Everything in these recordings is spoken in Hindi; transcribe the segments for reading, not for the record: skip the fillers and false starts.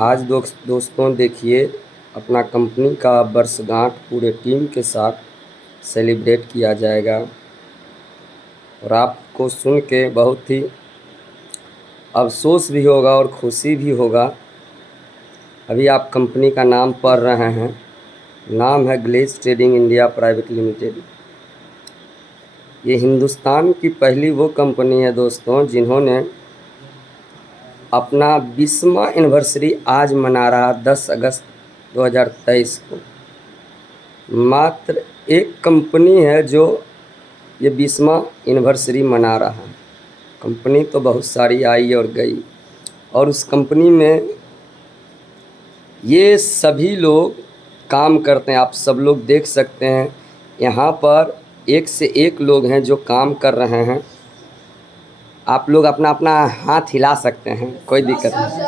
आज दोस्तों देखिए, अपना कंपनी का वर्षगांठ पूरे टीम के साथ सेलिब्रेट किया जाएगा और आपको सुन के बहुत ही अफसोस भी होगा और खुशी भी होगा। अभी आप कंपनी का नाम पढ़ रहे हैं, नाम है Glaze Trading India Private Limited. ये हिंदुस्तान की पहली वो कंपनी है दोस्तों जिन्होंने अपना 20वां एनिवर्सरी आज मना रहा 10 अगस्त 2023 को। मात्र एक कंपनी है जो ये 20वां एनिवर्सरी मना रहा है। कंपनी तो बहुत सारी आई और गई, और उस कंपनी में ये सभी लोग काम करते हैं। आप सब लोग देख सकते हैं, यहाँ पर एक से एक लोग हैं जो काम कर रहे हैं। आप लोग अपना अपना हाथ हिला सकते हैं, कोई दिक्कत नहीं।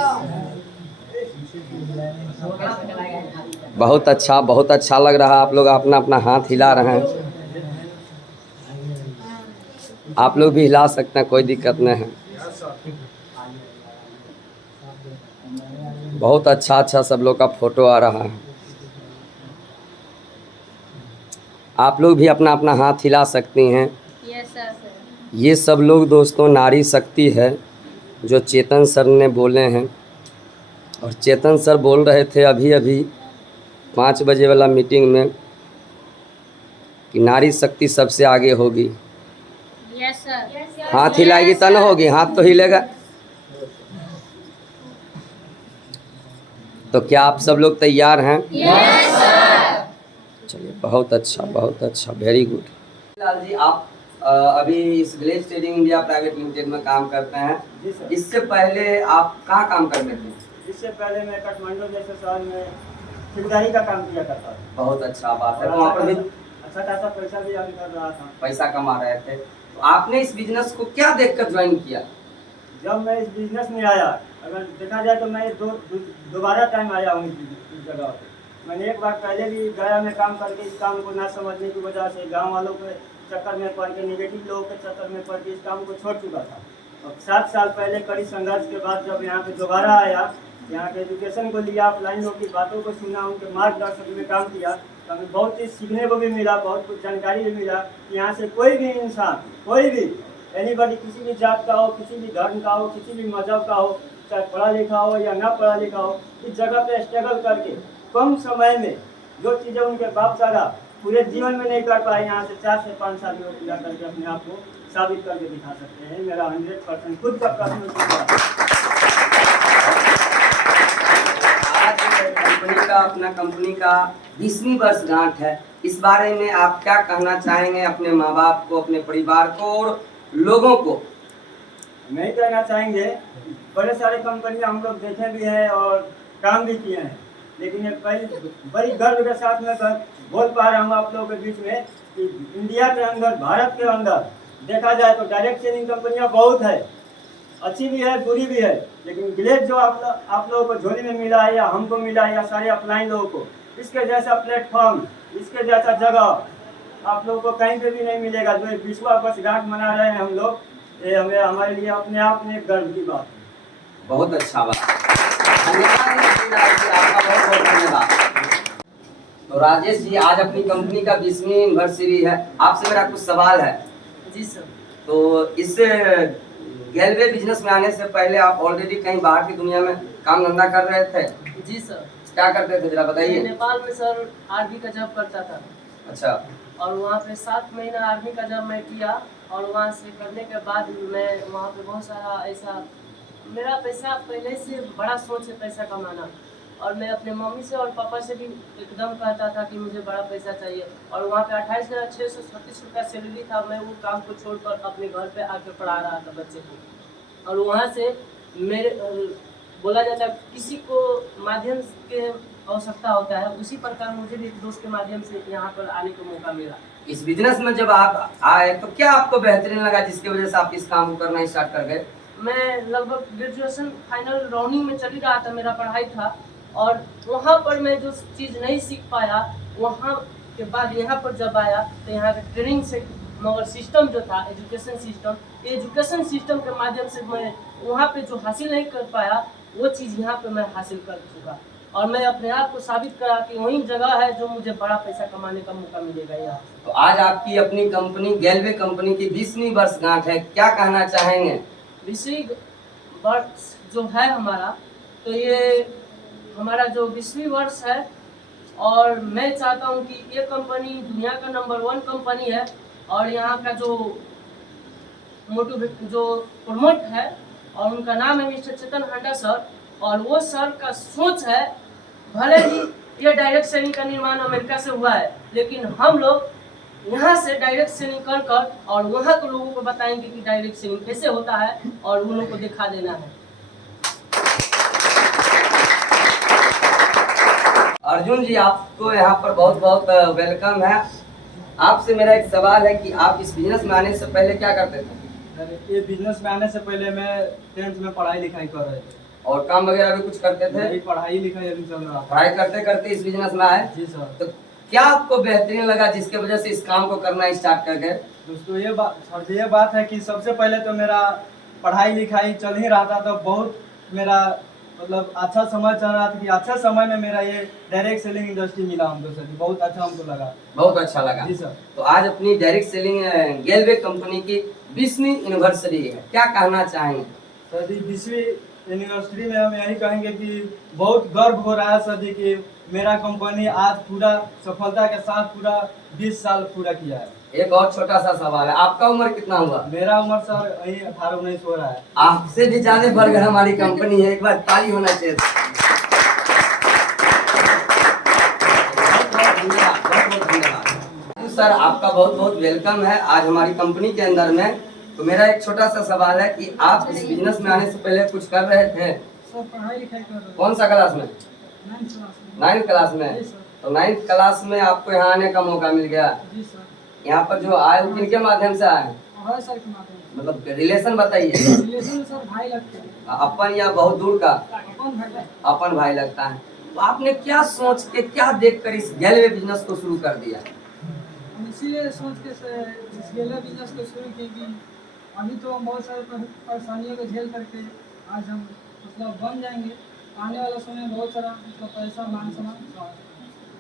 बहुत अच्छा लग रहा है। आप लोग अपना अपना हाथ हिला रहे हैं, आप लोग भी हिला सकते हैं, कोई दिक्कत नहीं है। बहुत अच्छा सब लोग का फोटो आ रहा है। आप लोग भी अपना अपना हाथ हिला सकती हैं। ये सब लोग दोस्तों नारी शक्ति है, जो चेतन सर ने बोले हैं। और चेतन सर बोल रहे थे अभी 5 बजे वाला मीटिंग में कि नारी शक्ति सबसे आगे होगी। Yes sir. हाथ हिलाएगी तब न होगी, हाथ तो हिलेगा। तो क्या आप सब लोग तैयार हैं? Yes sir. चलिए, बहुत अच्छा, वेरी गुड। लाल जी, आप अभी इस Glaze Trading India Private Limited में काम करते हैं। जी सर। इससे पहले आप कहाँ काम करते थे? इससे पहले मैं काठमांडू जैसे शहर में ठेकेदारी का काम किया करता था। बहुत अच्छा बात है। तो वहाँ पर भी अच्छा खासा पैसा भी अर्न कर रहा था। पैसा कमा रहे थे। तो आपने इस बिजनेस को क्या देखकर ज्वाइन किया? जब मैं इस बिजनेस में आया, अगर देखा जाए तो मैं दोबारा टाइम आया हूँ इस जगह पे। मैंने एक बार पहले भी गया, मैं काम करके इस काम को ना समझने की वजह से गाँव वालों के चक्कर में पड़ के, निगेटिव लोगों के चक्कर में पड़ के इस काम को छोड़ चुका था। और 7 साल पहले कड़ी संघर्ष के बाद जब यहाँ पे दोबारा आया, यहाँ के एजुकेशन को लिया, ऑफलाइन लोग की बातों को सुना, उनके मार्गदर्शन में काम किया, तो हमें बहुत चीज़ सीखने को भी मिला, बहुत कुछ जानकारी भी मिला कि यहाँ से कोई भी इंसान, कोई भी एनीबॉडी, किसी भी जात का हो, किसी भी धर्म का हो, किसी भी मजहब का हो, चाहे पढ़ा लिखा हो या ना पढ़ा लिखा हो, इस जगह पे स्ट्रगल करके कम समय में जो चीज़ें उनके बाप दादा पूरे जीवन में नहीं कर पाए, यहाँ से 4 से 5 साल में पूरा करके अपने आप को साबित करके दिखा सकते हैं। मेरा 100% खुद का प्रश्न अपना कंपनी का 20वीं वर्षगांठ है। इस बारे में आप क्या कहना चाहेंगे अपने माँ बाप को, अपने परिवार को और लोगों को? नहीं कहना चाहेंगे, बड़े सारे कंपनियां हम लोग देखे भी हैं और काम भी किए हैं, लेकिन एक बड़ी गर्व के साथ में बोल पा रहा हूँ आप लोगों के बीच में कि इंडिया के अंदर, भारत के अंदर देखा जाए तो डायरेक्ट सेलिंग कंपनियां बहुत है, अच्छी भी है, बुरी भी है, लेकिन ग्लेज जो आप लोगों को झोली में मिला है या हमको मिला है या सारे अपलाइन लोगों को, इसके जैसा प्लेटफॉर्म, इसके जैसा जगह आप लोगों को कहीं पे भी नहीं मिलेगा। जो 20वां वर्षगांठ मना रहे हैं हम लोग, ये हमारे लिए अपने आप में गर्व की बात है। बहुत अच्छा बात, बहुत धन्यवाद। तो राजेश जी, आज अपनी कंपनी का 20वीं एनिवर्सरी है, आपसे मेरा कुछ सवाल है। जी सर। तो इससे रेलवे बिजनेस में आने से पहले आप ऑलरेडी कहीं बाहर की दुनिया में काम धंधा कर रहे थे? जी सर। क्या करते थे जरा बताइए। नेपाल में सर आर्मी का जॉब करता था। अच्छा। और वहाँ पे 7 महीना आर्मी का जॉब मैं किया, और वहाँ से करने के बाद मैं वहाँ पे बहुत सारा ऐसा, मेरा पैसा पहले से बड़ा सोच है पैसा कमाना, और मैं अपने मम्मी से और पापा से भी एकदम कहता था कि मुझे बड़ा पैसा चाहिए। और वहाँ पे 28,636 रुपया सैलरी था। मैं वो काम को छोड़कर अपने घर पे आके पढ़ा रहा था बच्चे को। और वहाँ से मेरे बोला जाता है किसी को माध्यम के आवश्यकता होता है, उसी प्रकार मुझे भी एक दोस्त के माध्यम से यहाँ पर आने का मौका मिला। इस बिजनेस में जब आप आए तो क्या आपको बेहतरीन लगा जिसकी वजह से आप इस काम को करना स्टार्ट कर गए? मैं लगभग ग्रेजुएशन फाइनल राउंडिंग में चली रहा था, मेरा पढ़ाई था, और वहाँ पर मैं जो चीज़ नहीं सीख पाया, वहाँ के बाद यहाँ पर जब आया तो यहाँ के ट्रेनिंग से मगर सिस्टम जो था, एजुकेशन सिस्टम के माध्यम से मैं वहाँ पे जो हासिल नहीं कर पाया, वो चीज़ यहाँ पे मैं हासिल कर चुका, और मैं अपने आप को साबित करा कि वही जगह है जो मुझे बड़ा पैसा कमाने का मौका मिलेगा यहाँ। तो आज आपकी अपनी कंपनी गैलवे कंपनी की 20वीं वर्षगांठ है, क्या कहना चाहेंगे? 20वीं वर्ष जो है हमारा, तो ये हमारा जो 20वीं वर्ष है, और मैं चाहता हूँ कि ये कंपनी दुनिया का नंबर 1 कंपनी है, और यहाँ का जो जो प्रमोट है, और उनका नाम है मिस्टर चेतन हांडा सर, और वो सर का सोच है, भले ही ये डायरेक्ट सेलिंग का निर्माण अमेरिका से हुआ है, लेकिन हम लोग यहाँ से डायरेक्ट सेलिंग कर कर और वहाँ के लोगों को बताएंगे कि डायरेक्ट सेलिंग कैसे होता है, और उन लोगों को दिखा देना है। अर्जुन जी, आपको यहाँ पर बहुत बहुत वेलकम है। आपसे मेरा एक सवाल है कि आप इस बिजनेस में आने से पहले क्या करते थे? ये बिजनेस में आने से पहले मैं 10th में पढ़ाई लिखाई कर रहे थे। और काम वगैरह भी कुछ करते थे? यही पढ़ाई लिखाई अभी चल रहा था। पढ़ाई करते करते इस बिजनेस में आए? जी सर। तो क्या आपको बेहतरीन लगा जिसके वजह से इस काम को करना स्टार्ट कर गए? दोस्तों ये बात है कि सबसे पहले तो मेरा पढ़ाई लिखाई चल ही रहा था, तो बहुत मेरा मतलब अच्छा समय चल रहा था कि अच्छा समय में मेरा ये डायरेक्ट सेलिंग इंडस्ट्री मिला हमको सर, बहुत अच्छा हमको लगा। बहुत अच्छा लगा जी सर। तो आज अपनी डायरेक्ट सेलिंग गैलवे कंपनी की 20वीं एनिवर्सरी है, क्या कहना चाहेंगे? सर जी 20वीं एनिवर्सरी में हम यही कहेंगे कि बहुत गर्व हो रहा है सर जी कि मेरा कंपनी आज पूरा सफलता के साथ पूरा 20 साल पूरा किया है। एक और छोटा सा सवाल है, आपका उम्र कितना हुआ? मेरा उम्र सर यही 18-19 हो रहा है। आपसे भी ज्यादा बढ़कर हमारी कंपनी है, एक बार ताली होना चाहिए। बहुत धन्यवाद सर, आपका बहुत बहुत वेलकम है आज हमारी कंपनी के अंदर में। तो मेरा एक छोटा सा सवाल है कि आप इस बिजनेस में आने से पहले कुछ कर रहे थे? सर पढ़ाई लिखाई कर रहे हैं। कौन सा क्लास में? 9th क्लास में। जी सर। तो 9th क्लास में आपको यहाँ आने का मौका मिल गया। जी सर। यहाँ पर जो आए वो किनके माध्यम से आए? हमारे सर के माध्यम से। मतलब रिलेशन बताइए। रिलेशन में सर भाई लगते हैं। अपन या बहुत दूर का? कौन भाई? अपन भाई लगता है। तो आपने क्या सोच के क्या देखकर इस गैलवे बिजनेस को शुरू कर दिया? हम इसीलिए सोच के इस गैलवे बिजनेस को शुरू किए कि अभी तो हम बहुत सारे परेशानियों को झेल करके आज हम मतलब बन जाएंगे, आने वाला समय बहुत सारा मतलब पैसा मान सम्मान।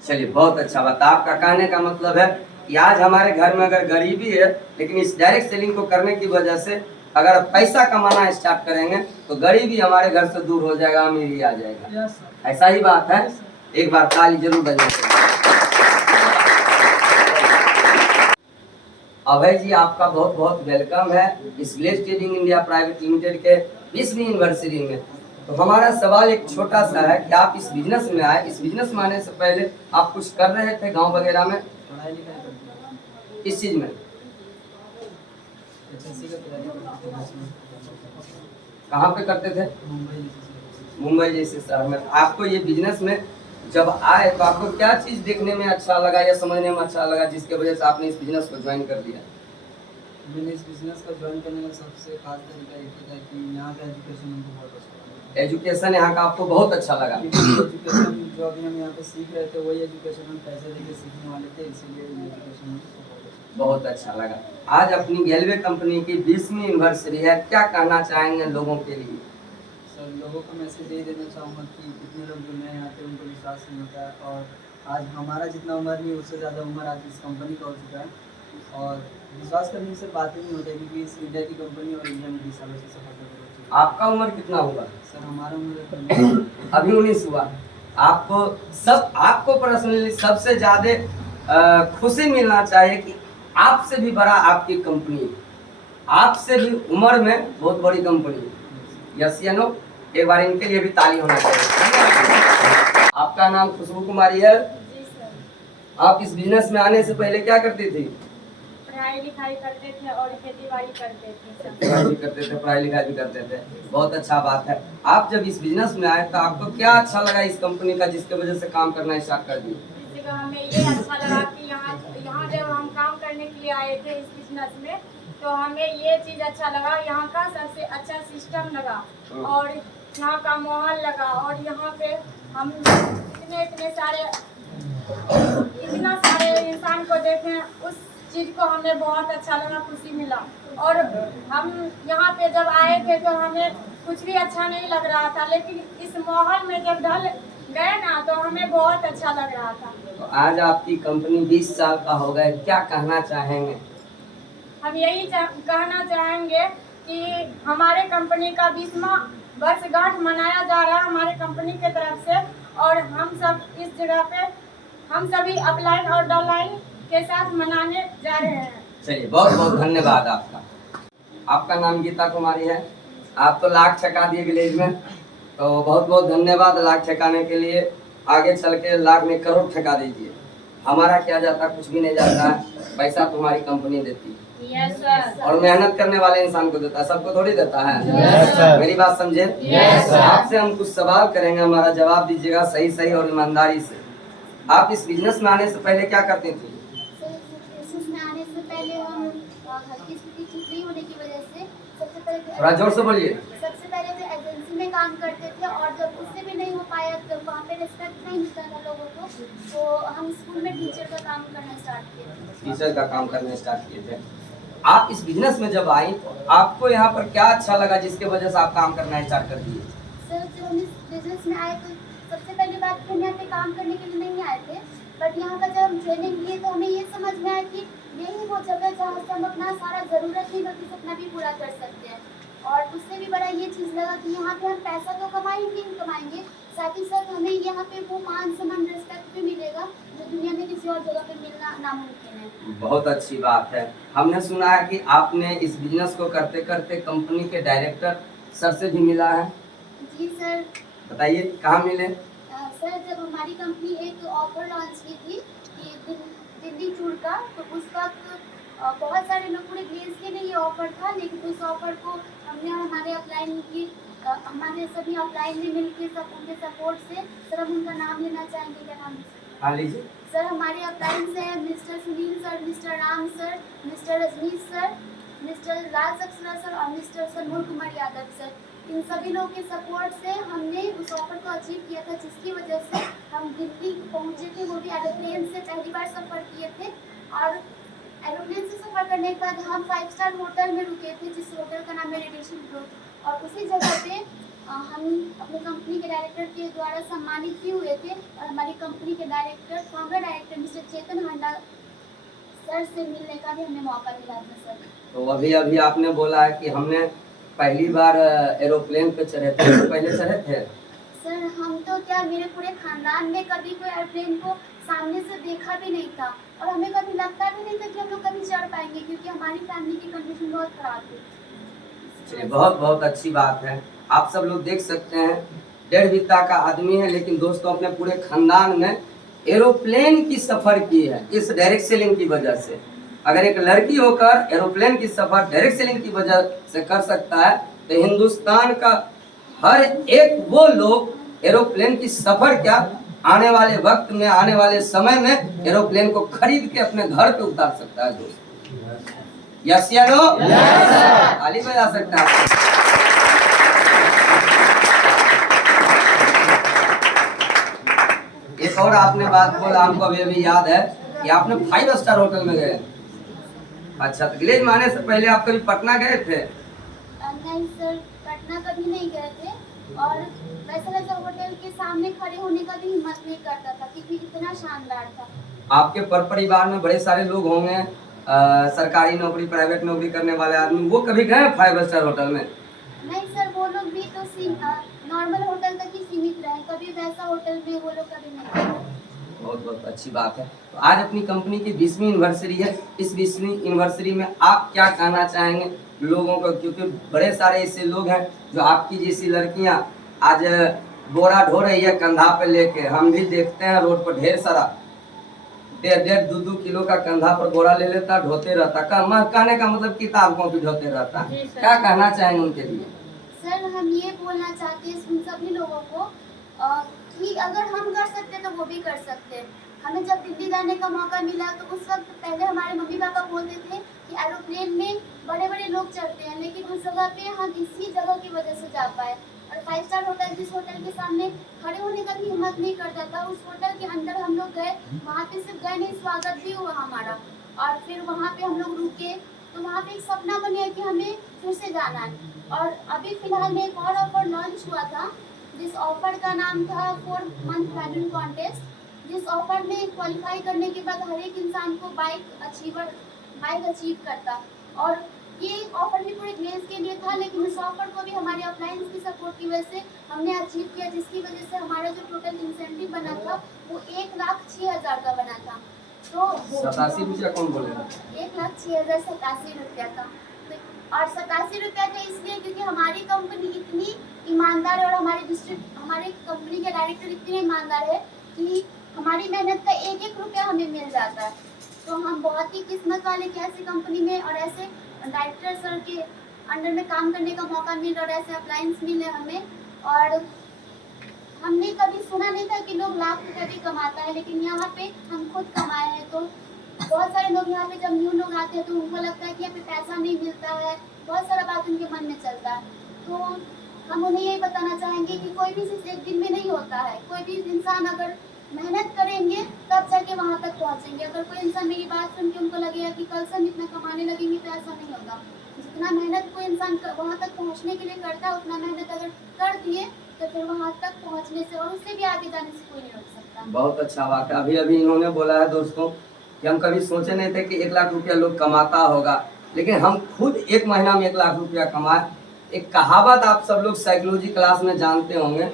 चलिए बहुत अच्छा बात। आपका कहने का मतलब है कि आज हमारे घर में अगर गरीबी है, लेकिन इस डायरेक्ट सेलिंग को करने की वजह से अगर पैसा कमाना स्टार्ट करेंगे तो गरीबी हमारे घर से दूर हो जाएगा, अमीरी आ जाएगा। ऐसा ही बात है। एक बार ताली जरूर बजाइए। अभय जी, आपका बहुत बहुत वेलकम है इस Glaze Trading India Private Limited के 20वीं एनिवर्सरी में। तो हमारा सवाल एक छोटा सा है कि आप इस बिजनेस में आए, इस बिजनेस में आने से पहले आप कुछ कर रहे थे गांव वगैरह में? पढ़ाई लिखाई किस चीज में? कहाँ पे करते थे? मुंबई जैसे शहर में। आपको ये बिजनेस में जब आए तो आपको क्या चीज देखने में अच्छा लगा या समझने में अच्छा लगा जिसके वजह से आपने इस बिजनेस को ज्वाइन कर दिया? मैंने इस बिजनेस को ज्वाइन करने का सबसे खास तरीका ये था कि यहाँ का एजुकेशन हमको बहुत अच्छा लगा। एजुकेशन यहाँ का आपको बहुत अच्छा लगा? एजुकेशन जो अभी हम यहाँ पे सीख रहे थे वही एजुकेशन हम पैसे देके सीखने वाले थे, इसीलिए एजुकेशन बहुत अच्छा लगा। आज अपनी गैलवे कंपनी की 20वीं एनिवर्सरी है, क्या कहना चाहेंगे लोगों के लिए? सर लोगों को मैसेज यही देना चाहूँगा कि कितने लोग जो नए आते हैं उनको विश्वास नहीं होता है, और आज हमारा जितना उम्र नहीं उससे ज़्यादा उम्र आज इस कंपनी का हो चुका है, और विश्वास करने से बात ही नहीं होता क्योंकि इस इंडिया की कंपनी और इंडिया में 20 सालों से सफलता कर चुकी है। आपका उम्र कितना होगा? सर हमारा उम्र अभी 19 हुआ। आपको पर्सनली सबसे ज्यादा खुशी मिलना चाहिए कि आपसे भी बड़ा आपकी कंपनी है, आपसे भी उम्र में बहुत बड़ी कंपनी है। यस या नो? एक बार इनके लिए भी ताली होना चाहिए। आपका नाम खुशबू कुमारी है। जी सर। आप इस बिजनेस में आने से पहले क्या करती थी? पढ़ाई लिखाई करते थे और खेती बाड़ी करते थे सर। पढ़ाई भी करते थे, पढ़ाई लिखाई भी करते थे। बहुत अच्छा बात है। आप जब इस बिजनेस में आए तो आपको क्या अच्छा लगा इस कंपनी का जिसके वजह से काम करना स्टार्ट कर दिए? जिससे हमें ये अच्छा लगा कि यहाँ जब हम काम करने के लिए आए थे इस बिजनेस में, तो हमें ये चीज़ अच्छा लगा, यहाँ का सबसे अच्छा सिस्टम लगा और यहाँ का माहौल लगा, और यहाँ पे हम इतने सारे इंसान को देखें, उस चीज़ को हमें बहुत अच्छा लगा, खुशी मिला। और हम यहाँ पे जब आए थे तो हमें कुछ भी अच्छा नहीं लग रहा था, लेकिन इस माहौल में जब ढल गए ना तो हमें बहुत अच्छा लग रहा था। तो आज आपकी कंपनी 20 साल का हो गए, क्या कहना चाहेंगे? हम यही कहना चाहेंगे कि हमारे कंपनी का 20वां वर्षगांठ मनाया जा रहा है हमारे कंपनी के तरफ से, और हम सब इस जगह पे हम सभी अपलाइन और डाउनलाइन के साथ मनाने जा रहे हैं। चलिए, बहुत बहुत धन्यवाद आपका। आपका नाम गीता कुमारी है। आप तो लाख ठका दिए विलेज में, तो बहुत बहुत धन्यवाद लाख ठकाने के लिए। आगे चल के लाख में करोड़ ठका दीजिए। हमारा क्या जाता, कुछ भी नहीं जाता है, पैसा तुम्हारी कंपनी देती है। Yes sir. और मेहनत करने वाले इंसान को देता है, सबको थोड़ी देता है। Yes sir. मेरी बात समझे? Yes sir. आपसे हम कुछ सवाल करेंगे, हमारा जवाब दीजिएगा सही सही और ईमानदारी से। आप इस बिजनेस में आने से पहले क्या करती थी? बिजनेस में आने से पहले हम घर की स्थिति ठीक नहीं होने की वजह से थोड़ा जोर से बोलिए। सबसे पहले तो एजेंसी में काम करते थे, और जब उससे भी नहीं हो पाया, जब वहाँ पे रिस्पेक्ट नहीं मिलता था लोगों को, तो हम स्कूल में टीचर का काम करना स्टार्ट किए। टीचर का काम करना स्टार्ट किए थे। आप इस बिजनेस में जब आई, आपको यहाँ पर क्या अच्छा लगा जिसके वजह से आप काम करना स्टार्ट कर दिए? सर, जब हम इस बिजनेस में आए तो सबसे पहली बात कि हम यहाँ पे काम करने के लिए नहीं आए थे, बट यहाँ का जब हम ट्रेनिंग लिए तो हमें ये समझ में आया कि यही वो जगह जहाँ से हम अपना सारा ज़रूरत नहीं बल्कि सपना भी पूरा कर सकते हैं। और उससे भी बड़ा ये चीज़ लगा कि यहाँ पे हम पैसा तो कमाएंगे ही कमाएंगे, साथ ही साथ हमें यहाँ पे वो मान सम्मान रिस्पेक्ट भी मिलेगा जो दुनिया में किसी और जगह पे मिलना नामुमकिन है। बहुत अच्छी बात है। हमने सुना है कि आपने इस बिजनेस को करते करते कंपनी के डायरेक्टर सर से भी मिला है। जी सर। बताइए, कहाँ मिले? सर, जब हमारी कंपनी एक ऑफर लॉन्च की थी कि दिल्ली टूर का, तो उस वक्त बहुत सारे लोग पूरे देश के लिए ये ऑफर था, लेकिन उस ऑफर को हमने हमारे अपलाइन की हमारे सभी अपलाइन में मिलकर सब उनके सपोर्ट से, सर हम उनका नाम लेना चाहेंगे, क्या नाम? हाँ, लीजिए। सर, हमारे अपलाइन से हैं mister Sunil sir, mister Ram sir, mister Rajneesh sir, mister Raj Saxena sir और मिस्टर सनमोल कुमार यादव सर। इन सभी लोगों के सपोर्ट से हमने उस ऑफर को अचीव किया था, जिसकी वजह से हम दिल्ली पहुंचे थे, वो भी एरोप्लेन से पहली बार सफ़र किए थे। और एरोप्लेन से सफ़र करने के बाद हम 5 स्टार होटल में रुके थे, जिस होटल का नाम है रेडिएशन ग्रुप, और उसी जगह पे हम अपने कंपनी के डायरेक्टर के द्वारा सम्मानित भी हुए थे। और हमारी कंपनी के डायरेक्टर, फाउंडर डायरेक्टर मिस्टर चेतन हंडा सर से मिलने का भी हमें मौका मिला था सर। तो अभी अभी आपने बोला है कि हमने पहली बार एरोप्लेन पे चढ़े थे, तो पहले चढ़े थे? सर, हम तो क्या, मेरे पूरे खानदान में कभी कोई एयरप्लेन को सामने से देखा भी नहीं था, और हमें कभी लगता भी नहीं था कि हम लोग कभी चढ़ पाएंगे, क्योंकि हमारी फैमिली की कंडीशन बहुत ख़राब थी। चलिए, बहुत बहुत अच्छी बात है। आप सब लोग देख सकते हैं, 1.5 बित्ता का आदमी है, लेकिन दोस्तों अपने पूरे खानदान में एरोप्लेन की सफ़र की है इस डायरेक्ट सेलिंग की वजह से। अगर एक लड़की होकर एरोप्लेन की सफ़र डायरेक्ट सेलिंग की वजह से कर सकता है, तो हिंदुस्तान का हर एक वो लोग एरोप्लेन की सफ़र क्या, आने वाले वक्त में, आने वाले समय में एरोप्लेन को खरीद के अपने घर पे उतार सकता है दोस्तों। यस या नो? ताली बजा सकता है। एक और आपने बात बोला, हमको अभी याद है कि आपने 5 स्टार होटल में गए। अच्छा, तो विलेज में आने से पहले आप कभी पटना गए थे? नहीं सर, पटना कभी नहीं गए थे, और वैसा होटल के सामने खड़े होने का भी हिम्मत नहीं करता था, क्योंकि इतना शानदार था। आपके पर परिवार में बड़े सारे लोग होंगे, सरकारी नौकरी, प्राइवेट नौकरी करने वाले आदमी, वो कभी गए 5 स्टार होटल में? नहीं सर, वो लोग भी तो नॉर्मल होटल तक ही सीमित रहे, कभी वैसा होटल में वो लोग कभी नहीं गए। बहुत बहुत अच्छी बात है। तो आज अपनी कंपनी की 20वीं एनिवर्सरी है। इस 20वीं एनिवर्सरी में आप क्या कहना चाहेंगे लोगों को, क्योंकि बड़े सारे ऐसे लोग हैं जो आपकी जैसी लड़कियां आज बोरा ढो रही है कंधा पे लेके। हम भी देखते हैं रोड पर ढेर सारा 1.5 2 किलो का कंधा पर बोरा ले लेता, ढोते रहता। कहने का मतलब किताब कॉपी ढोते रहता। क्या कहना चाहेंगे उनके लिए? सर, हम ये बोलना चाहते हैं उन सभी लोगों को कि अगर हम कर सकते तो वो भी कर सकते हैं। हमें जब दिल्ली जाने का मौका मिला तो उस वक्त पहले हमारे मम्मी पापा बोलते थे कि एरोप्लेन में बड़े बड़े लोग चढ़ते हैं, लेकिन उस जगह पे हम इसी जगह की वजह से जा पाए। और 5 स्टार होटल, जिस होटल के सामने खड़े होने का भी हिम्मत नहीं करता था, उस होटल के अंदर हम लोग गए, वहाँ पे सिर्फ गए नहीं, स्वागत भी हुआ हमारा। और फिर वहाँ पे हम लोग रुके, तो वहाँ पे एक सपना बन गया कि हमें फिर से जाना है। और अभी फिलहाल में एक और ऑफर लॉन्च हुआ था, जिस ऑफर का नाम था 4 मंथ बैलून कॉन्टेस्ट, जिस ऑफर में क्वालिफाई करने के बाद हर एक इंसान को बाइक अचीव करता। और ये ऑफर भी पूरे ग्लेस के लिए था, लेकिन इस ऑफर को भी हमारे अप्लायंस की सपोर्ट की वजह से हमने अचीव किया, जिसकी वजह से हमारा जो टोटल इंसेंटिव बना था वो 1,06,000 का बना था। तो 87 रुपया कौन बोलेगा? 1,06,087 रुपया का। और 87 रुपया का इसलिए क्योंकि हमारी कंपनी इतनी ईमानदार है और हमारे कंपनी के डायरेक्टर इतने ईमानदार है कि हमारी मेहनत का एक एक रुपया हमें मिल जाता है। तो हम बहुत ही किस्मत वाले कि ऐसी कंपनी में और ऐसे डायरेक्टर सर के अंडर में काम करने का मौका मिल और ऐसे अप्लायंस मिले हमें। और हमने कभी सुना नहीं था कि लोग लाख रुपया भी कमाता है, लेकिन यहाँ पे हम खुद कमाए हैं। तो बहुत सारे लोग यहाँ पे जब न्यू लोग आते हैं तो उनको लगता है कि यहाँ पे पैसा नहीं मिलता है, बहुत सारा बात उनके मन में चलता है। तो हम उन्हें यही बताना चाहेंगे कि कोई भी चीज़ एक दिन में नहीं होता है। कोई भी इंसान अगर मेहनत करेंगे तब जाके वहाँ तक पहुँचेंगे। अगर कोई इंसान मेरी बात सुन के उनको लगेगा कि कल से हम इतना कमाने लगेंगे तो ऐसा नहीं होगा। जितना मेहनत कोई इंसान वहाँ तक पहुँचने के लिए करता है, उतना मेहनत अगर कर दिए तो फिर वहाँ तक पहुँचने से और उससे भी आगे जाने से कोई नहीं रोक सकता। बहुत अच्छा बात है। अभी इन्होंने बोला है दोस्तों कि हम कभी सोचे नहीं थे कि 1 लाख रुपया लोग कमाता होगा, लेकिन हम खुद 1 महीना में 1 लाख रुपया कमाए। एक कहावत आप सब लोग साइकोलॉजी क्लास में जानते होंगे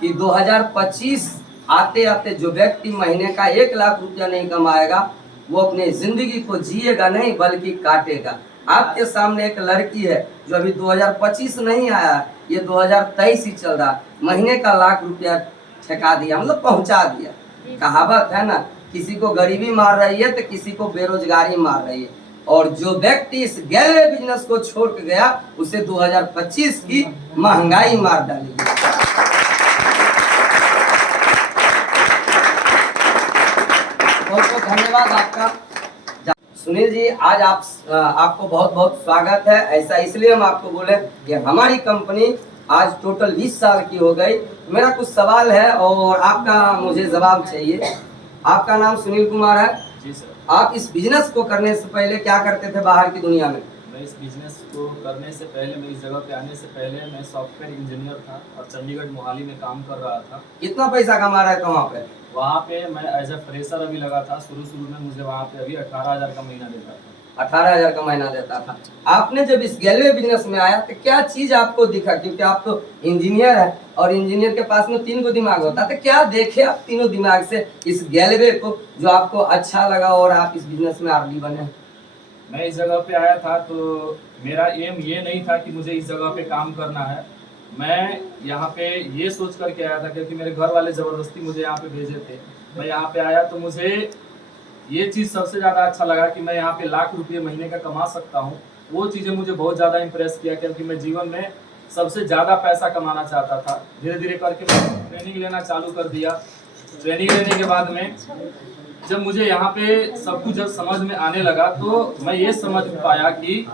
कि 2025 आते आते जो व्यक्ति महीने का 1 लाख रुपया नहीं कमाएगा वो अपने जिंदगी को जिएगा नहीं बल्कि काटेगा। आपके सामने एक लड़की है जो अभी 2025 नहीं आया, ये 2023 ही चल रहा, महीने का 1 लाख रुपया ठेका दिया, मतलब पहुंचा दिया। कहावत है ना, किसी को गरीबी मार रही है तो किसी को बेरोजगारी मार रही है। और जो व्यक्ति इस गैलवे बिजनेस को छोड़ के गया उसे 2025 की महंगाई मार डाली। बहुत बहुत धन्यवाद आपका सुनील जी। आज आपको बहुत बहुत स्वागत है। ऐसा इसलिए हम आपको बोले कि हमारी कंपनी आज टोटल 20 साल की हो गई। मेरा कुछ सवाल है और आपका मुझे जवाब चाहिए। आपका नाम सुनील कुमार है जी सर। आप इस बिजनेस को करने से पहले क्या करते थे बाहर की दुनिया में? मैं इस बिजनेस को करने से पहले, मैं इस जगह पे आने से पहले मैं सॉफ्टवेयर इंजीनियर था और चंडीगढ़ मोहाली में काम कर रहा था। कितना पैसा कमा रहे थे वहाँ पे? वहाँ पे मैं एज ए फ्रेशर अभी लगा था। शुरू में मुझे वहाँ पे अभी 18,000 का महीना देता था। 18,000 का महीना देता था। आपने जब इस गैलवे बिजनेस में आया तो क्या चीज आपको दिखा? क्योंकि आप तो इंजीनियर है और इंजीनियर के पास में 3 गो दिमाग होता है, तो क्या देखे आप तीनों दिमाग से इस गैलवे को जो आपको अच्छा लगा और आप इस बिजनेस में आरडी बने? मैं इस जगह पे आया था तो मेरा एम ये नहीं था कि मुझे इस जगह पे काम करना है। मैं यहाँ पे ये सोच करके आया था क्योंकि मेरे घर वाले ज़बरदस्ती मुझे यहाँ पे भेजे थे। मैं यहाँ पे आया तो मुझे ये चीज़ सबसे ज़्यादा अच्छा लगा कि मैं यहाँ पे 1 लाख रुपये महीने का कमा सकता हूँ। वो चीज़ें मुझे बहुत ज़्यादा इम्प्रेस किया क्योंकि मैं जीवन में सबसे ज़्यादा पैसा कमाना चाहता था। धीरे धीरे करके मैं ट्रेनिंग लेना चालू कर दिया। ट्रेनिंग लेने के बाद में जब मुझे यहाँ पे सब कुछ जब समझ में आने लगा तो मैं ये समझ पाया कि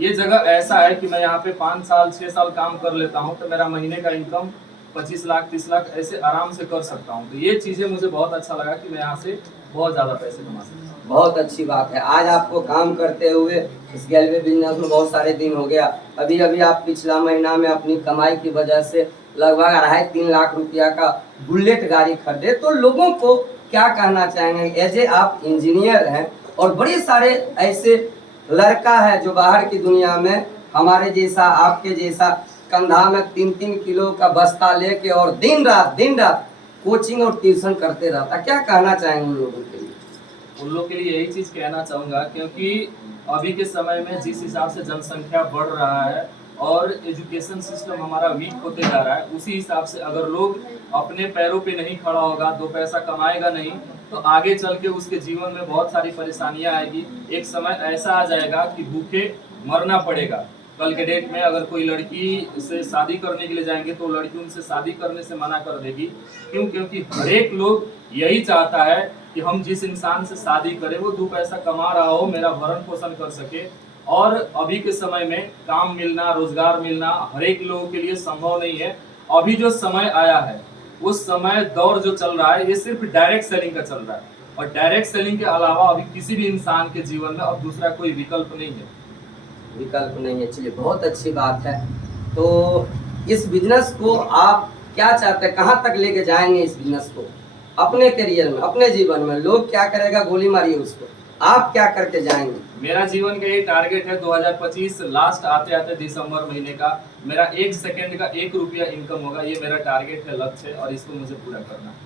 ये जगह ऐसा है कि मैं यहाँ पे 5 साल 6 साल काम कर लेता हूँ तो मेरा महीने का इनकम 25 लाख 30 लाख ऐसे आराम से कर सकता हूँ। तो ये चीज़ें मुझे बहुत अच्छा लगा कि मैं यहाँ से बहुत ज़्यादा पैसे कमा सकता हूँ। बहुत अच्छी बात है। आज आपको काम करते हुए इस गैलवे बिजनेस में बहुत सारे दिन हो गया। अभी आप पिछला महीना में अपनी कमाई की वजह से लगभग 2.5-3 लाख रुपया का बुलेट गाड़ी खरीदे। तो लोगों को क्या कहना चाहेंगे? एज ए आप इंजीनियर हैं और बड़े सारे ऐसे लड़का है जो बाहर की दुनिया में हमारे जैसा आपके जैसा कंधा में 3-3 किलो का बस्ता लेके और दिन रात कोचिंग और ट्यूशन करते रहता। क्या कहना चाहेंगे उन लोगों के लिए? उन लोग के लिए यही चीज़ कहना चाहूँगा क्योंकि अभी के समय में जिस हिसाब से जनसंख्या बढ़ रहा है और एजुकेशन सिस्टम हमारा वीक होते जा रहा है, उसी हिसाब से अगर लोग अपने पैरों पे नहीं खड़ा होगा, 2 पैसा कमाएगा नहीं, तो आगे चल के उसके जीवन में बहुत सारी परेशानियां आएगी। एक समय ऐसा आ जाएगा कि भूखे मरना पड़ेगा। कल के डेट में अगर कोई लड़की से शादी करने के लिए जाएंगे तो लड़की उनसे शादी करने से मना कर देगी। क्यों? क्योंकि हर एक लोग यही चाहता है कि हम जिस इंसान से शादी करें वो 2 पैसा कमा रहा हो, मेरा भरण पोषण कर सके। और अभी के समय में काम मिलना, रोजगार मिलना हर एक लोगों के लिए संभव नहीं है। अभी जो समय आया है उस समय दौर जो चल रहा है ये सिर्फ डायरेक्ट सेलिंग का चल रहा है। और डायरेक्ट सेलिंग के अलावा अभी किसी भी इंसान के जीवन में अब दूसरा कोई विकल्प नहीं है। विकल्प नहीं है। चलिए, बहुत अच्छी बात है। तो इस बिजनेस को आप क्या चाहते हैं, कहाँ तक लेके जाएंगे इस बिजनेस को अपने करियर में, अपने जीवन में? लोग क्या करेगा, गोली मारिए उसको, आप क्या करके जाएंगे? मेरा जीवन का ये टारगेट है 2025 लास्ट आते आते दिसंबर महीने का मेरा 1 सेकंड का 1 रुपया इनकम होगा। ये मेरा टारगेट है, लक्ष्य है, और इसको मुझे पूरा करना है।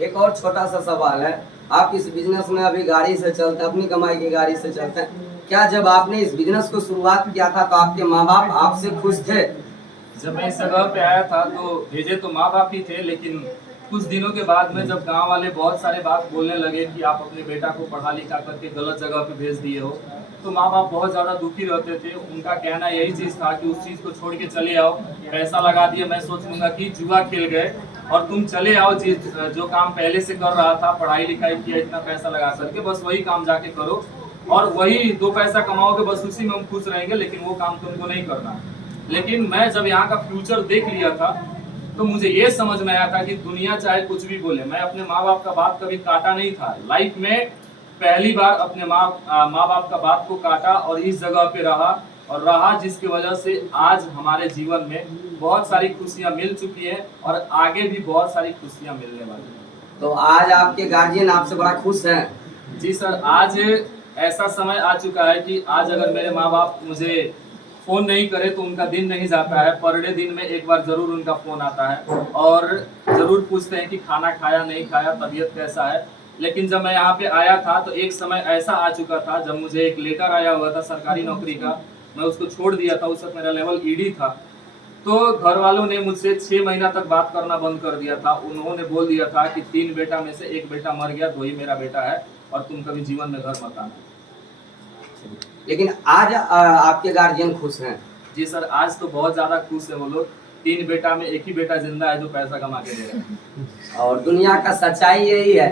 एक और छोटा सा सवाल है, आप इस बिजनेस में अभी गाड़ी से चलते हैं, अपनी कमाई की गाड़ी से चलते हैं, क्या जब आपने इस बिजनेस को शुरुआत किया था तो आपके माँ बाप आपसे खुश थे? जब मैं इस जगह पे आया था तो भेजे तो माँ बाप ही थे, लेकिन कुछ दिनों के बाद में जब गांव वाले बहुत सारे बात बोलने लगे कि आप अपने बेटा को पढ़ा लिखा करके गलत जगह पे भेज दिए हो, तो माँ बाप बहुत ज़्यादा दुखी रहते थे। उनका कहना यही चीज़ था कि उस चीज़ को छोड़ के चले आओ, पैसा लगा दिए, मैं सोच लूँगा कि जुआ खेल गए, और तुम चले आओ जो काम पहले से कर रहा था, पढ़ाई लिखाई किया, इतना पैसा लगा करके बस वही काम जाके करो और वही 2 पैसा कमाओगे, बस उसी में हम खुश रहेंगे, लेकिन वो काम तुमको नहीं करना। लेकिन मैं जब यहाँ का फ्यूचर देख लिया था तो मुझे ये समझ में आया था कि दुनिया चाहे कुछ भी बोले, मैं अपने माँ बाप का बात कभी काटा नहीं था। लाइफ में पहली बार अपने माँ बाप का बात को काटा और इस जगह पे रहा जिसकी वजह से आज हमारे जीवन में बहुत सारी खुशियाँ मिल चुकी है और आगे भी बहुत सारी खुशियाँ मिलने वाली हैं। तो आज आपके गार्जियन आपसे बड़ा खुश हैं? जी सर, आज ऐसा समय आ चुका है कि आज अगर मेरे माँ बाप मुझे फ़ोन नहीं करे तो उनका दिन नहीं जाता है। पर डे दिन में एक बार ज़रूर उनका फ़ोन आता है और ज़रूर पूछते हैं कि खाना खाया नहीं खाया, तबीयत कैसा है। लेकिन जब मैं यहाँ पे आया था तो एक समय ऐसा आ चुका था जब मुझे एक लेटर आया हुआ था सरकारी नौकरी का, मैं उसको छोड़ दिया था। उस वक्त मेरा लेवल ईडी था। तो घर वालों ने मुझसे 6 महीना तक बात करना बंद कर दिया था। उन्होंने बोल दिया था कि 3 बेटा में से 1 बेटा मर गया, 2 ही मेरा बेटा है और तुम कभी जीवन में घर मत आना। लेकिन आज आपके गार्जियन खुश हैं? जी सर, आज तो बहुत ज़्यादा खुश है वो लोग। 3 बेटा में 1 ही बेटा जिंदा है जो पैसा कमा के दे रहा है। और दुनिया का सच्चाई यही है,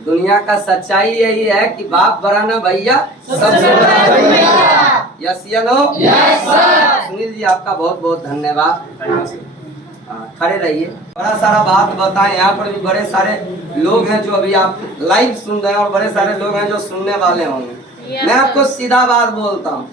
दुनिया का सच्चाई यही है कि बाप बड़ा ना भैया, सबसे बड़ा भैया। यस या no? Yes sir. Sunil ji, आपका बहुत बहुत धन्यवाद। खड़े रहिए। बड़ा सारा बात बताएं। यहाँ पर भी बड़े सारे लोग हैं जो अभी आप लाइव सुन रहे हैं और बड़े सारे लोग हैं जो सुनने वाले होंगे। मैं आपको सीधा बात बोलता हूँ,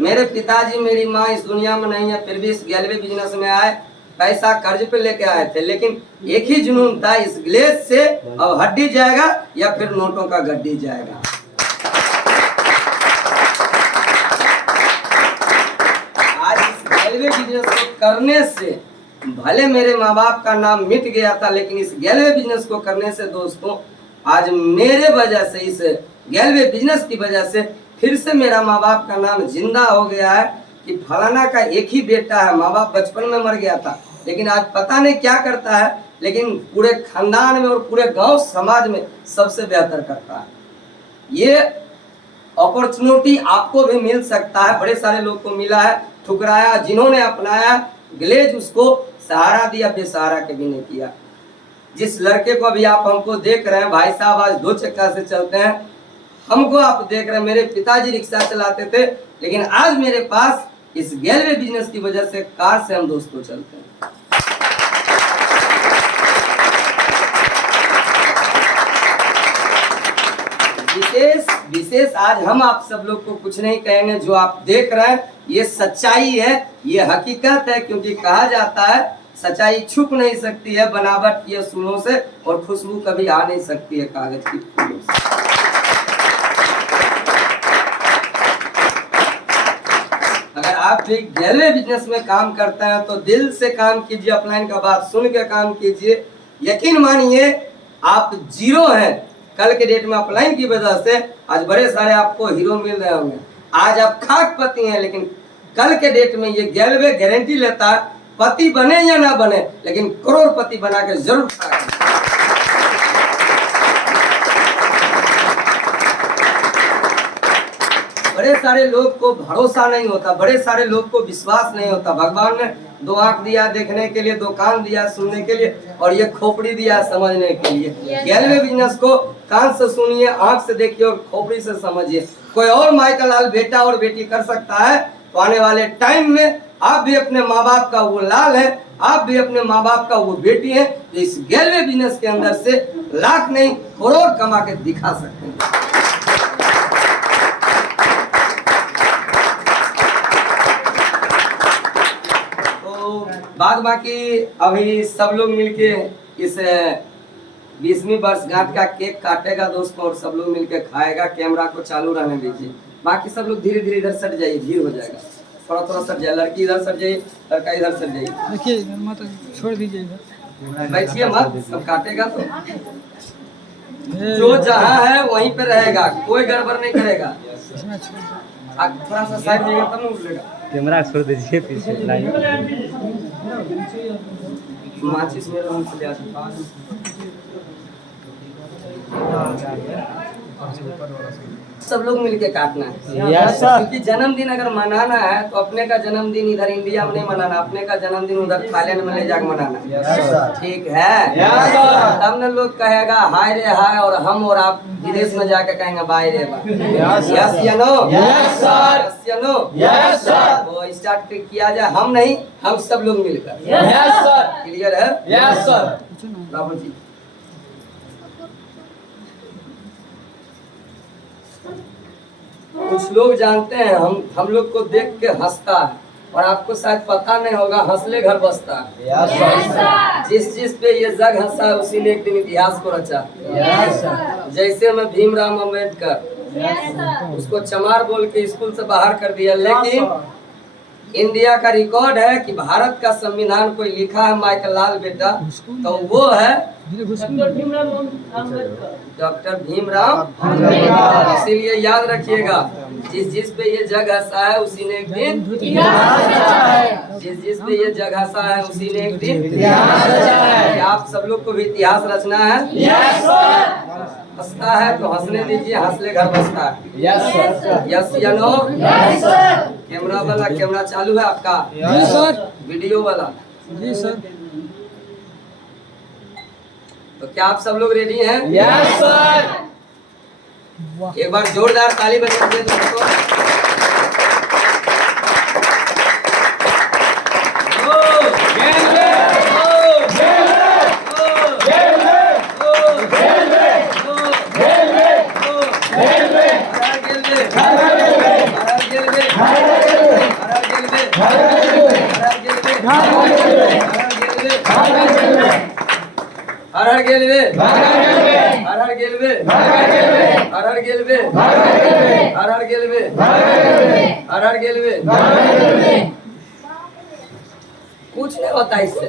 मेरे पिताजी मेरी माँ इस दुनिया में नहीं है, फिर भी इस गैलरी बिजनेस में आए, पैसा कर्ज पे लेके आए थे, लेकिन एक ही जुनून था, इस ग्लेज से अब हड्डी जाएगा या फिर नोटों का गड्डी जाएगा। आज इस गैलरी बिजनेस को करने से भले मेरे माँ बाप का नाम मिट गया था, लेकिन इस गैलरी बिजनेस को करने से दोस्तों आज मेरे वजह से, इस गैलरी बिजनेस की वजह से फिर से मेरा माँ बाप का नाम जिंदा हो गया है कि फलाना का एक ही बेटा है। माँ बाप बचपन में मर गया था, लेकिन आज पता नहीं क्या करता है, लेकिन पूरे खानदान में और पूरे गांव समाज में सबसे बेहतर करता है। ये अपॉर्चुनिटी आपको भी मिल सकता है। बड़े सारे लोग को मिला है, ठुकराया, जिन्होंने अपनाया ग्लेज उसको सहारा दिया, बेसहारा के भी नहीं किया। जिस लड़के को अभी आप हमको देख रहे हैं, भाई साहब आज 2 चक्का से चलते हैं, हमको आप देख रहे हैं, मेरे पिताजी रिक्शा चलाते थे, लेकिन आज मेरे पास इस गैलरी बिजनेस की वजह से कार से हम दोस्तों चलते हैं। विशेष आज हम आप सब लोग को कुछ नहीं कहेंगे, जो आप देख रहे हैं ये सच्चाई है, ये हकीकत है, क्योंकि कहा जाता है सच्चाई छुप नहीं सकती है बनावट की असूलों से, और खुशबू कभी आ नहीं सकती है कागज की फूलों से। अगर आप भी गैलरी बिजनेस में काम करते हैं तो दिल से काम कीजिए, अपलाइन का बात सुन के काम कीजिए। यकीन मानिए आप जीरो हैं, कल के डेट में अपलाइन की वजह से आज बड़े सारे आपको हीरो मिल रहे होंगे। आज आप खाक पति हैं, लेकिन कल के डेट में ये गैलरी गारंटी लेता है, पति बने या ना बने, लेकिन करोड़पति बना के जरूर खाएंगे। बड़े सारे लोग को भरोसा नहीं होता, बड़े सारे लोग को विश्वास नहीं होता। भगवान ने 2 आंख दिया देखने के लिए, 2 कान दिया सुनने के लिए, और ये खोपड़ी दिया समझने के लिए। गैलरी बिजनेस को कान से सुनिए, आंख से देखिए और खोपड़ी से समझिए। कोई और माई का लाल बेटा और बेटी कर सकता है तो आने वाले टाइम में आप भी अपने माँ बाप का वो लाल है, आप भी अपने माँ बाप का वो बेटी है, तो इस गैलवे बिजनेस के अंदर से लाख नहीं करोड़ कमा के दिखा सकते हैं। तो बाद बाकी अभी सब लोग मिलके इस 20वीं वर्षगांठ का केक काटेगा दोस्तों, और सब लोग मिलके खाएगा। कैमरा को चालू रहने दीजिए, बाकी सब लोग धीरे धीरे इधर सट जाइए, भीड़ हो जाएगा। थोड़ा थोड़ा सट जाए, लड़की इधर सट जाइए, लड़का इधर सट जाइए। देखिए इधर मत छोड़ दीजिए इधर, बैठिए मत, सब काटेगा तो जो जहाँ है वहीं पे रहेगा, कोई गड़बड़ नहीं करेगा। थोड़ा सा साइड जाएगा तब ना उठलेगा। कैमरा छोड़ दीजिए पीछे लाइन। माचिस मेरे रूम से ले आते। सब लोग मिलके काटना है, क्योंकि जन्मदिन अगर मनाना है तो अपने का जन्मदिन इधर इंडिया में नहीं मनाना, अपने का जन्मदिन उधर थाईलैंड में ले जाकर मनाना। ठीक है, तब न लोग कहेगा हाय रे हाय, और हम और आप विदेश में जाकर कहेंगे बाय रे बाय। यस या नो? यस या नो? तो स्टार्ट किया जाए, हम नहीं, हम सब लोग मिलकर। क्लियर है? राहुल जी कुछ लोग जानते हैं हम लोग को देख के हंसता है, और आपको शायद पता नहीं होगा, हंसले घर बसता है। जिस पे ये जग हंसा है उसी ने एक दिन इतिहास को रचा। जैसे मैं भीमराव अम्बेडकर, उसको चमार बोल के स्कूल से बाहर कर दिया, लेकिन इंडिया का रिकॉर्ड है कि भारत का संविधान कोई लिखा है माइकल लाल बेटा, तो वो है डॉक्टर भीमराव अम्बेडकर। इसीलिए याद रखिएगा, जिस पे ये जग हंसा है उसी ने एक दिन जिस पे ये जग हंसा है उसी ने एक दिन आप सब लोग को भी इतिहास रचना है। हंसता है तो हंसने दीजिए, हंसले घर बसता है। यस या नो? कैमरा वाला, कैमरा चालू है आपका? जी सर। वीडियो वाला? जी सर। तो क्या आप सब लोग रेडी हैं? Yes sir. एक बार जोरदार ताली बजा दीजिए दोस्तों। हर हर गेलवे, हर हर गेलवे, हर हर गेलवे, हर हर गेलवे, हर हर गेलवे। कुछ नहीं होता इससे।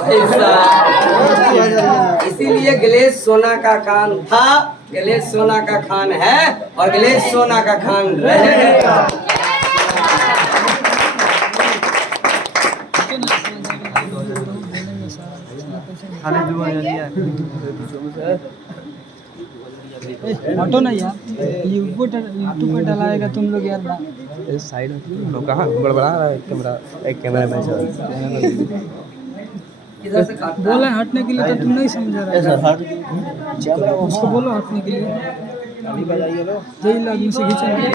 पैसा। इसीलिए गलेश सोना का खान था, गलेश सोना का खान है, और गलेश सोना का खान रहेगा। हटो ना यार, यूट्यूब पर डलाएगा तुम लोग यार। साइड में कहाँ बड़बड़ा रहा है कैमरा, एक कैमरा में बोला हटने के लिए, तो तुम नहीं समझा रहे। उसको बोलो हटने के लिए, यही आदमी से खींचेंगे।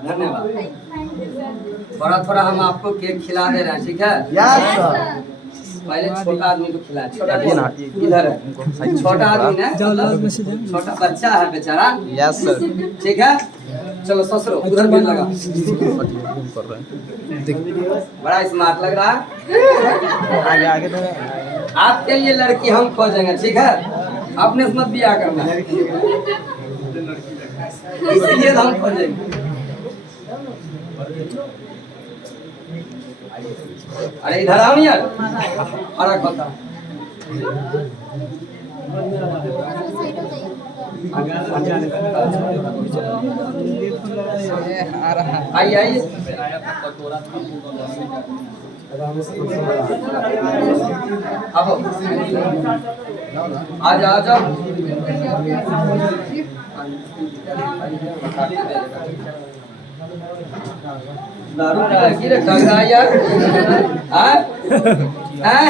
धन्यवाद। थोड़ा हम आपको केक खिला दे रहे हैं, ठीक है? पहले छोटा आदमी को खिलाए। छोटा इधर है, छोटा आदमी है, छोटा बच्चा है बेचारा। Yes sir. ठीक है, चलो ससुरो उधर भी लगा। बड़ा स्मार्ट लग रहा है। आगे तो आपके लिए लड़की हम खोजेंगे, ठीक है? अपने से मत बिया करना, इसलिए हम खोजेंगे। अरे इधर आओ यार, फर्क होता। आइए आइए। अब आ जाओ आ जाओ। दारू की रखा है यार। हाँ हाँ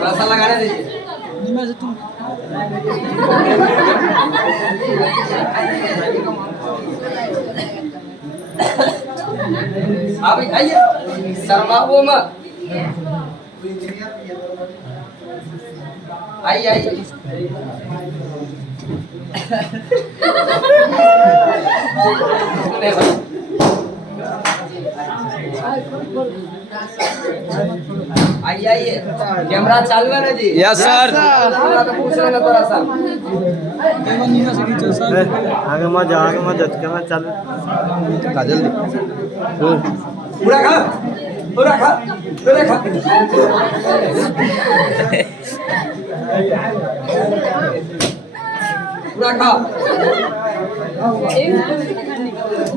पैसा लगाने दीजिए। निमा से तुम आप आइए, शर्माओ मत। आइए आइए। आइए आइए। कैमरा चालू है ना जी? Yes sir. तो पूछ लेना थोड़ा सा। कैमरा निमा से खींचो सर। आगे मत कैमरा चालू। काजल पूरा खा पूरा खा पूरा खा। पूरा खा।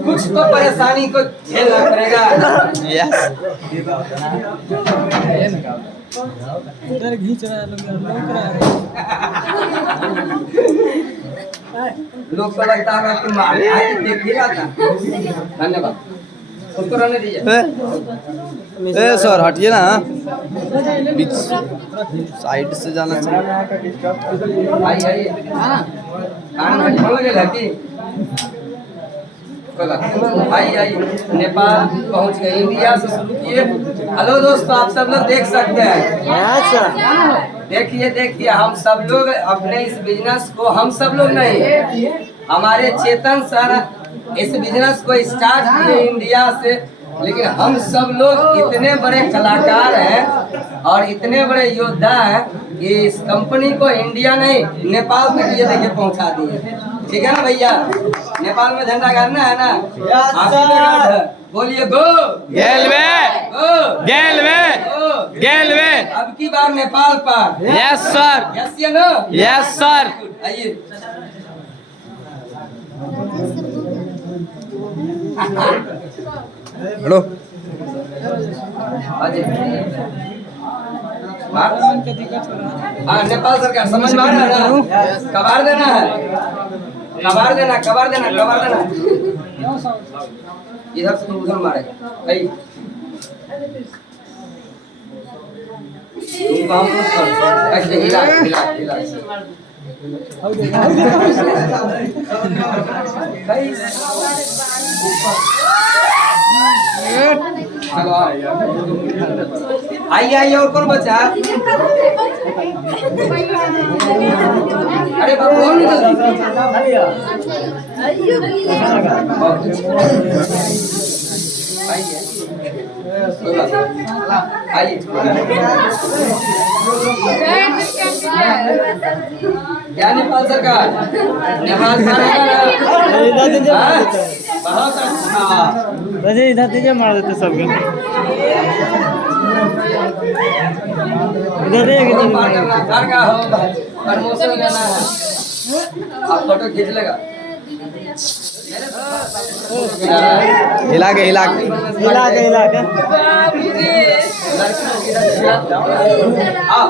कुछ तो परेशानी को झेलना पड़ेगा। यस। उधर खींच रहा है लोग रहा है। लोग को लगता है कि मारे आके देखिएगा था। धन्यवाद। उसको रहने दीजिए। ए सर हटिए ना, बीच साइड से जाना चाहिए। आइए आइए। खाना में फोन लगे लड़की। आइए आइए। नेपाल पहुंच गए, इंडिया से शुरू किए। हेलो दोस्तों, आप सब लोग देख सकते हैं। देखिए देखिए, हम सब लोग अपने इस बिजनेस को, हम सब लोग नहीं, हमारे चेतन सर इस बिजनेस को स्टार्ट किए इंडिया से। लेकिन हम सब लोग इतने बड़े कलाकार हैं और इतने बड़े योद्धा हैं कि इस कंपनी को इंडिया नहीं, नेपाल तक ये देखिए पहुंचा दिए। ठीक है ना भैया? नेपाल में झंडा गाड़ना है ना? आप ही गाड़ है। बोलिए गो गेलवे गो गेलवे गो। गेलवे। अब की बार नेपाल पर। Yes sir. यस या नो? Yes sir. आइए। हेलो। का दिक्कत हो रहा है। हाँ, नेपाल सरकार समझ में आ रहा है ना? कबाड़ देना है, कबाड़ देना, कबाड़ देना, कबाड़ देना। इधर से उधर मारे। आई। तुम काम मत करो। ऐसे हिला हिला हिला। आइए आइए। और कौन बचा? अरे बाबू और नहीं आइए। क्या नेपाल सरकार? नेपाल सरकार बहुत अच्छा। वैसे इधर दीजिए, मार देते सबके। इधर प्रमोशन लेना है। आप फोटो खींच लेगा। हिला के हिला के हिला के हाँ।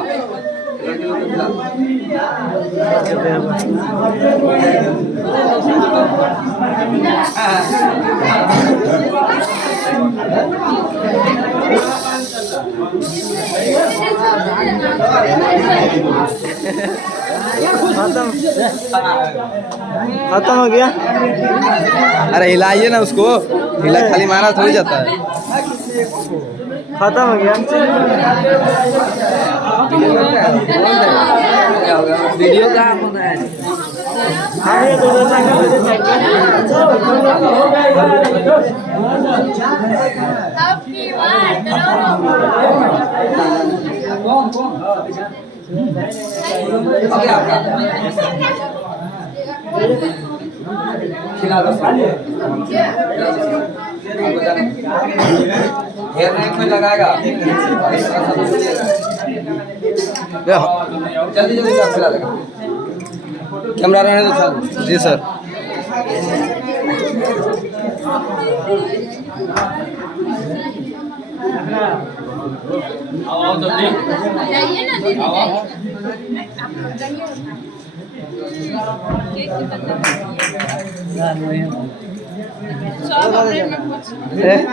खत्म हो गया। अरे हिलाइए ना उसको, हिला खाली मारा थोड़ी जाता है। खत्म हो गया। वीडियो कहाँ होता है? खिला दो घेर नहीं कोई लगाएगा जल्दी जल्दी आप खिला देगा कैमरा रहने दो सर जी सर आओ जल्दी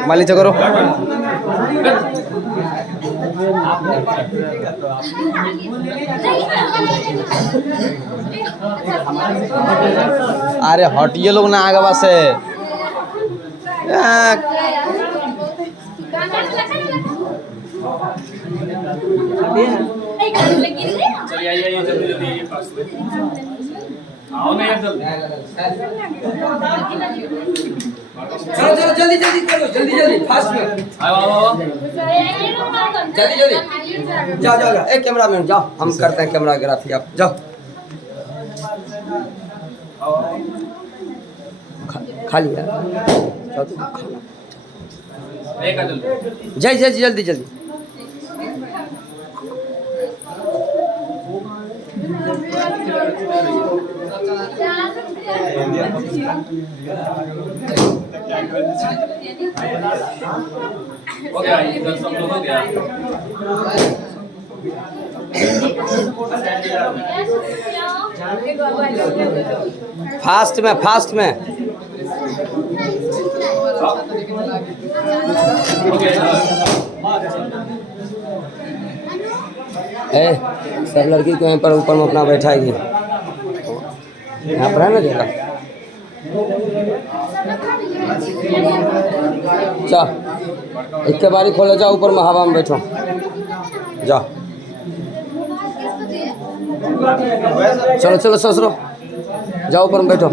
मालिक करो अरे हटिए लोग ना आगे से चलिए आइए जल्दी जल्दी पास आओ ना यार जल्दी चलो चलो जल्दी जल्दी करो जल्दी जल्दी फास्ट में आओ आओ आओ जल्दी जल्दी जाओ जाओ जाओ एक कैमरा मैन जाओ हम करते हैं कैमराग्राफी आप जाओ खा लिया जाओ तुम खाना एक जल्दी जय जय जल्दी जल्दी हो गया इधर सब लोग हो गया फास्ट में ए सब लड़की को यहाँ पर ऊपर में अपना बैठाएगी यहाँ पर है ना जगह चल एक के बारी खोलो जाओ ऊपर में हवा में बैठो जाओ चलो चलो ससुरो जाओ ऊपर में बैठो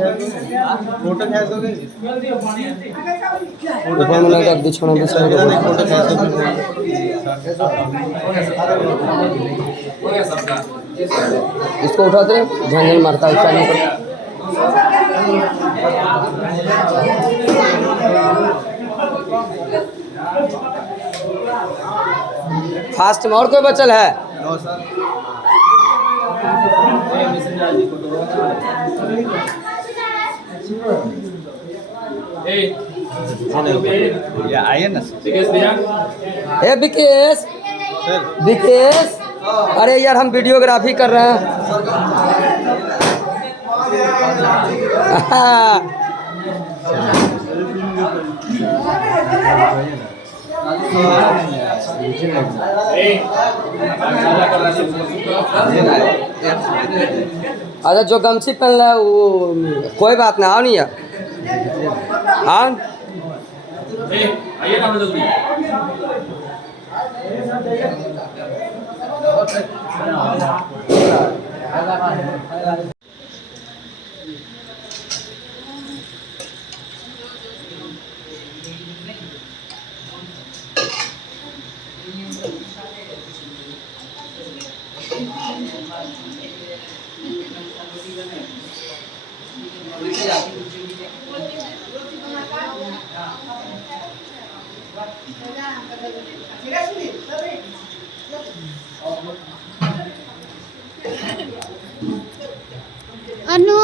ऊपर में नहीं बिछोना हो गया सबका इसको उठाते झंझन मारता है चालू कर फास्ट में और कोई बचल है आइए ना विकेश भैया ए विकेश विकेश अरे यार हम वीडियोग्राफी कर रहे हैं अच्छा जो गमछी पहन रहा है वो कोई बात नहीं आओ नहीं है हाँ आइए ना जल्दी अनु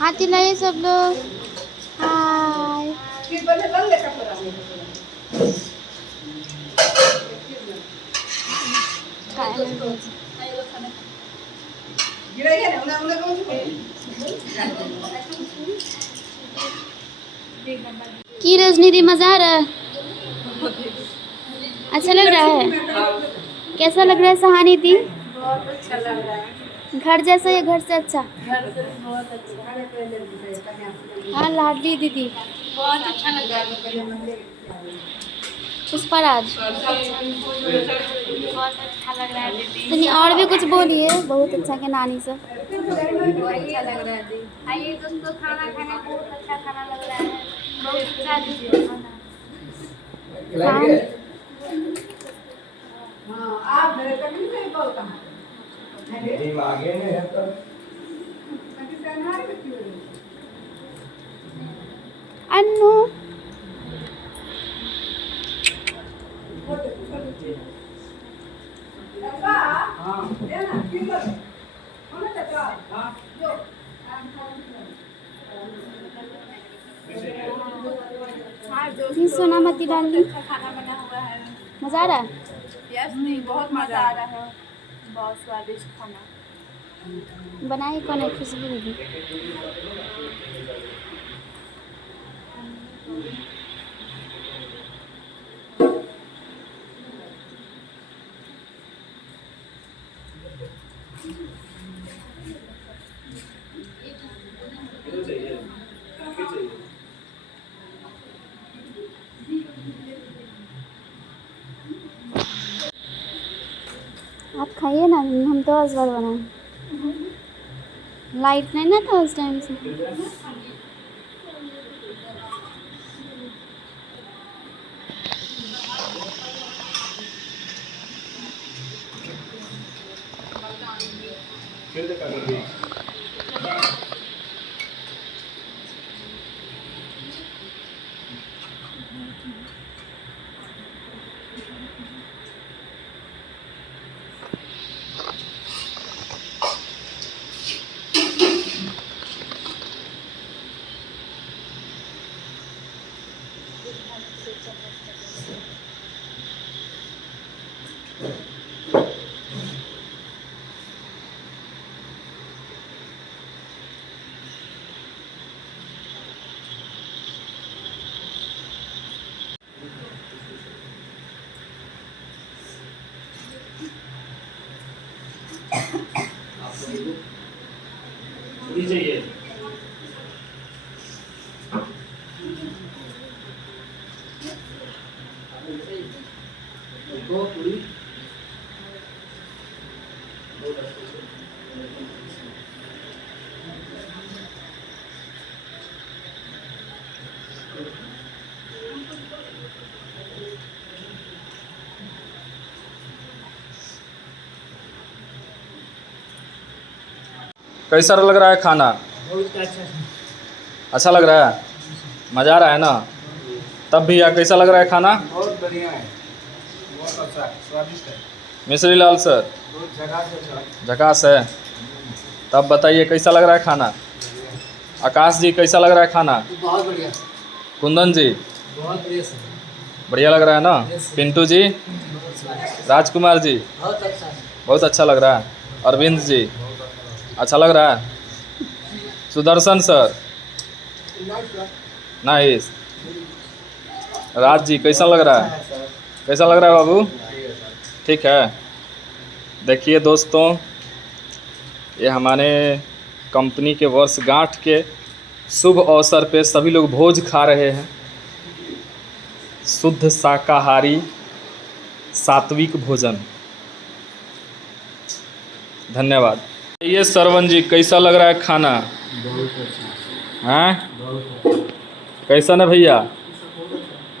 हाथी लाइए सब लोग हाय की रजनी मजा आ रहा है अच्छा लग रहा है कैसा लग रहा है सहानी दी बहुत अच्छा लग रहा है घर जैसा या घर से अच्छा घर से बहुत अच्छा हाँ लाडली दीदी बहुत अच्छा लग रहा है पुष्पराज। बहुत अच्छा लग रहा है दीदी। तनी और भी कुछ बोलिए, बहुत अच्छा के नानी सब। बहुत अच्छा लग रहा है दीदी। आइए दोस्तों, खाना खाने बहुत अच्छा खाना लग रहा है, बहुत अच्छा दीजिए खाना। अन्नू सोनामती डाली। खाना बना हुआ है। मजा आ रहा है? यस दी, बहुत मजा आ रहा है, बहुत स्वादिष्ट खाना। बनाई कौन है? खुशबू दीदी। आप खाइए ना, हम तो इस बार बनाए। लाइट नहीं ना था उस टाइम से। चाहिए। कैसा लग रहा है खाना? अच्छा लग रहा है, मज़ा आ रहा है ना? तब भैया कैसा लग रहा है खाना? बहुत बढ़िया है, बहुत अच्छा स्वादिष्ट है। मिश्री लाल सर झकास है। तब बताइए कैसा लग रहा है खाना? आकाश जी कैसा लग रहा है खाना? बहुत बढ़िया। कुंदन जी बहुत बढ़िया सर, बढ़िया लग रहा है ना? पिंटू जी, राजकुमार जी बहुत अच्छा, बहुत अच्छा लग रहा है। अरविंद जी अच्छा लग रहा है। Sudarshan sir nice. राज जी कैसा लग रहा है? कैसा लग रहा है बाबू? ठीक है। देखिए दोस्तों, ये हमारे कंपनी के वर्षगांठ के शुभ अवसर पे सभी लोग भोज खा रहे हैं। शुद्ध शाकाहारी सात्विक भोजन। धन्यवाद। ये सरवन जी कैसा लग रहा है खाना? बहुत अच्छा, हैं? कैसा ना भैया?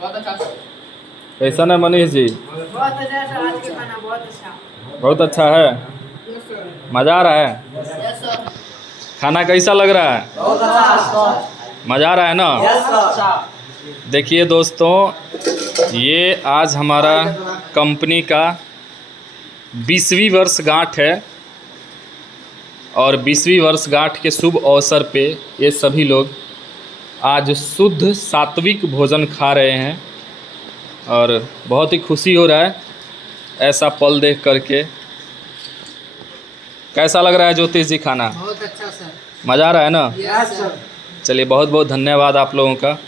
बहुत अच्छा, कैसा ना मनीष जी? बहुत अच्छा सर, आज का खाना बहुत अच्छा, बहुत अच्छा है, मज़ा आ रहा है। खाना कैसा लग रहा है? बहुत अच्छा, मज़ा आ रहा है ना? देखिए दोस्तों, ये आज हमारा कंपनी का 20वीं वर्षगांठ है और 20वीं वर्षगांठ के शुभ अवसर पे ये सभी लोग आज शुद्ध सात्विक भोजन खा रहे हैं और बहुत ही खुशी हो रहा है ऐसा पल देख करके। कैसा लग रहा है ज्योतिष जी खाना? बहुत अच्छा सर, मज़ा आ रहा है ना? Yes sir. चलिए बहुत बहुत धन्यवाद आप लोगों का।